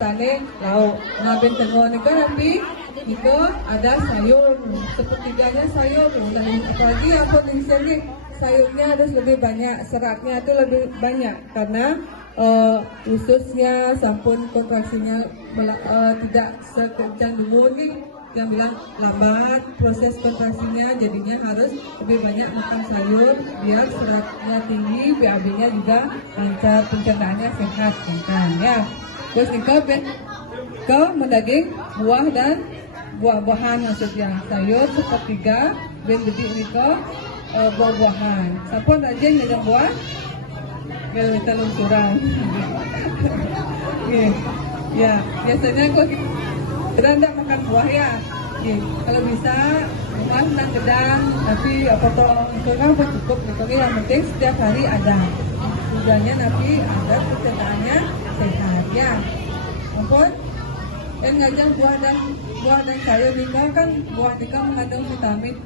Saling lauk. Nah, bentengon itu nanti itu ada sayur. Sepertiganya sayur. Nah, apalagi apa di sini sayurnya harus lebih banyak, seratnya itu lebih banyak karena ususnya, sampun kontraksinya tidak sekencang dulu nih. Yang bilang lambat proses kontraksinya, jadinya harus lebih banyak makan sayur biar seratnya tinggi, BAB-nya juga lancar, pencernaannya sehat kan ya. Terus ke mendaging buah dan buah-buahan, maksudnya sayur sepertiga ben jadi ini ke buah-buahan. Sampun aja dengan buah kalau kita luncuran. Ya, biasanya kita tidak makan buah ya. Kalau bisa buah dan gedang, tapi potong itu kan cukup gitu. Yang penting setiap hari ada. Tujuannya nanti agar pencernaannya sehat ya. Ampun, ngajak buah dan sayur nikah kan buah nikah mengandung vitamin.